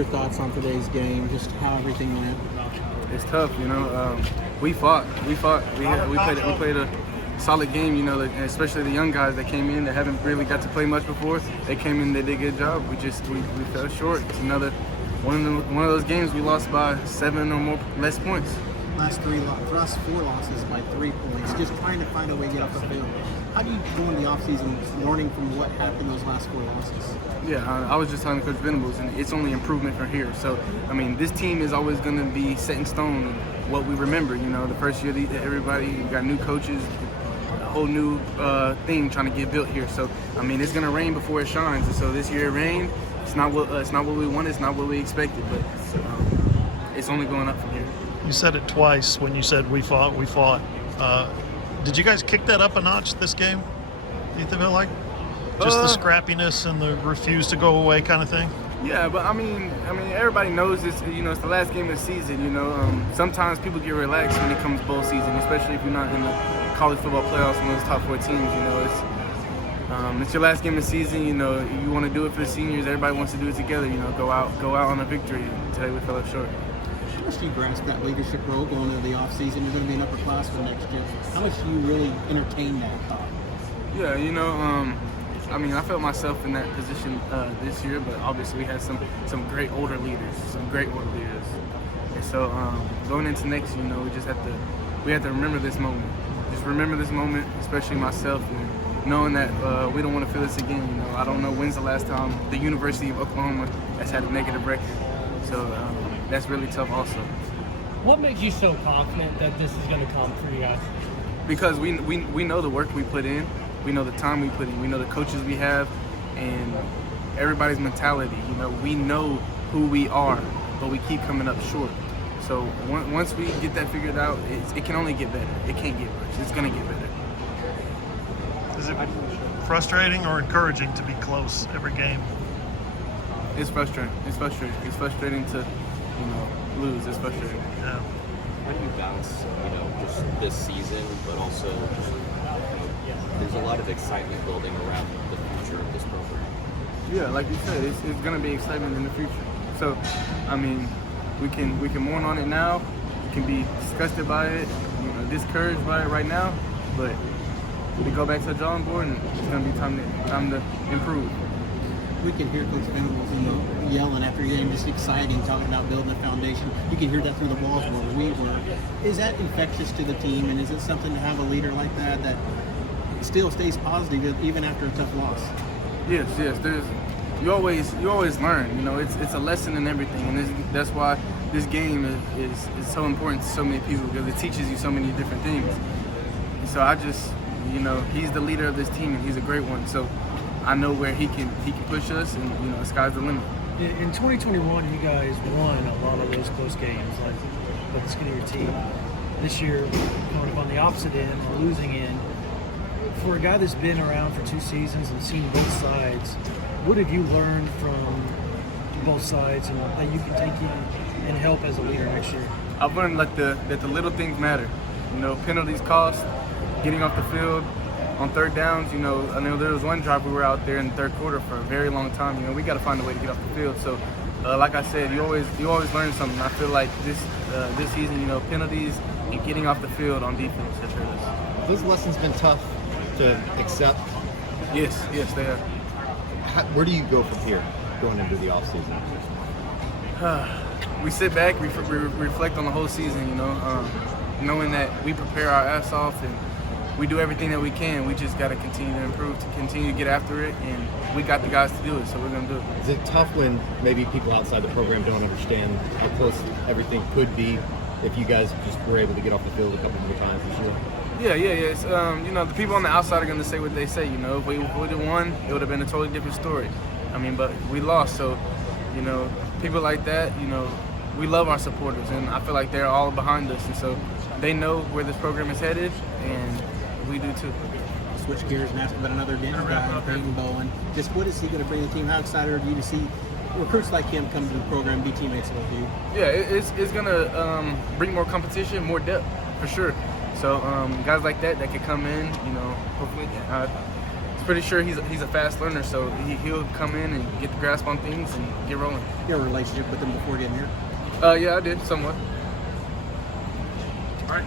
your thoughts on today's game, just how everything went? It's tough, you know. We fought. We played a solid game, you know, especially the young guys that came in that haven't really got to play much before. They came in, they did a good job. We fell short. It's another one of those games we lost by 7 or less points. Last 4 losses by 3 points, just trying to find a way to get off the field. How do you go in the offseason learning from what happened those last 4 losses? Yeah, I was just telling Coach Venables, and it's only improvement from here. So, I mean, this team is always going to be set in stone in what we remember. You know, the first year, everybody got new coaches, a whole new thing trying to get built here. So, I mean, it's going to rain before it shines. And so this year it rained. It's not what we wanted. It's not what we expected, but it's only going up from here. You said it twice when you said we fought. Did you guys kick that up a notch this game? Do you feel like just the scrappiness and the refuse to go away kind of thing? Yeah, but I mean, everybody knows this. You know, it's the last game of the season. You know, sometimes people get relaxed when it comes bowl season, especially if you're not in the college football playoffs and those top 4 teams. You know, it's your last game of the season. You know, you want to do it for the seniors. Everybody wants to do it together. You know, go out on a victory. Today we fell up short. How much do you grasp that leadership role going into the offseason? You're going to be an upperclassman next year. How much do you really entertain that thought? Yeah, you know, I mean, I felt myself in that position this year, but obviously we had some great older leaders, And so going into next, you know, we have to remember this moment. Just remember this moment, especially myself, and knowing that we don't want to feel this again. You know, I don't know when's the last time the University of Oklahoma has had a negative record. So that's really tough also. What makes you so confident that this is going to come for you guys? Because we know the work we put in, we know the time we put in, we know the coaches we have, and everybody's mentality. You know, we know who we are, but we keep coming up short. So once we get that figured out, it can only get better. It can't get worse. It's going to get better. Is it frustrating or encouraging to be close every game? It's frustrating. It's frustrating to, you know, lose. It's frustrating. Yeah. How do you balance, you know, just this season, but also just, there's a lot of excitement building around the future of this program? Yeah, like you said, it's going to be excitement in the future. So, I mean, we can mourn on it now. We can be disgusted by it, you know, discouraged by it right now, but we go back to the drawing board, and it's going to be time to improve. We can hear Coach Venables, you know, yelling after your game, just exciting, talking about building a foundation. You can hear that through the walls where we were. Is that infectious to the team, and is it something to have a leader like that still stays positive even after a tough loss? Yes. You always learn. You know, it's a lesson in everything, and that's why this game is so important to so many people, because it teaches you so many different things. And so I just, you know, he's the leader of this team, and he's a great one. So I know where he can push us, and you know, the sky's the limit. In 2021, you guys won a lot of those close games, like with the skin of your team. This year, coming up on the opposite end, or losing end. For a guy that's been around for 2 seasons and seen both sides, what have you learned from both sides, and that you can take in and help as a leader next year? I've learned that the little things matter. You know, penalties cost, getting off the field on third downs. You know, I know there was one drive we were out there in the third quarter for a very long time. You know, we got to find a way to get off the field. So, like I said, you always learn something. I feel like this season, you know, penalties and getting off the field on defense has hurt us. Those lessons been tough to accept. Yes, they have. Where do you go from here going into the offseason? We sit back, we reflect on the whole season, you know, knowing that we prepare our ass off and we do everything that we can. We just got to continue to improve, to continue to get after it, and we got the guys to do it, so we're going to do it. Is it tough when maybe people outside the program don't understand how close everything could be if you guys just were able to get off the field a couple more times this year? Yeah. It's, you know, the people on the outside are going to say what they say. You know, if we would have won, it would have been a totally different story. I mean, but we lost, so, you know, people like that, you know, we love our supporters, and I feel like they're all behind us, and so they know where this program is headed, and we do too. Switch gears and ask about another Denver guy, Billy Bowman. Just what is he going to bring to the team? How excited are you to see recruits like him come to the program, be teammates with you? Yeah, it's going to bring more competition, more depth, for sure. So guys like that can come in, you know, hopefully. It's pretty sure he's a fast learner, so he'll come in and get the grasp on things and get rolling. You have a relationship with him before getting here? Yeah, I did somewhat. All right.